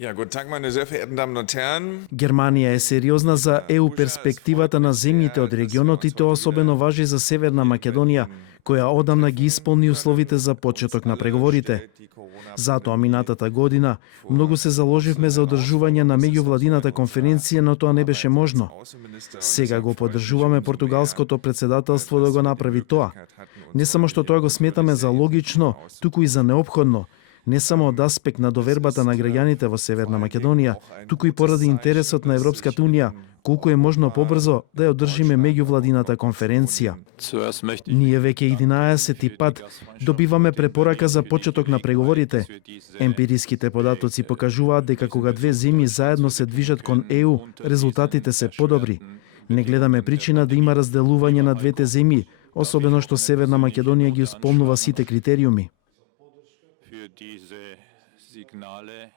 Ja, guten Tag, meine sehr verehrten Damen und Herren. Германија е сериозна за ЕУ перспективата на земјите од регионот и тоа особено важи за Северна Македонија, која одамна ги исполни условите за почеток на преговорите. Затоа минатата година многу се заложивме за одржување на меѓувладината конференција, но тоа не беше можно. Сега го поддржуваме португалското претседателство да го направи тоа. Не само што тоа го сметаме за логично, туку и за неопходно. Не само од аспект на довербата на граѓаните во Северна Македонија, туку и поради интересот на Европската Унија, колку е можно побрзо да ја одржиме меѓувладината конференција. Ние веќе 11 пат добиваме препорака за почеток на преговорите. Емпириските податоци покажуваат дека кога две земји заедно се движат кон ЕУ, резултатите се подобри. Не гледаме причина да има разделување на двете земји, особено што Северна Македонија ги исполнува сите критериуми. Diese Signale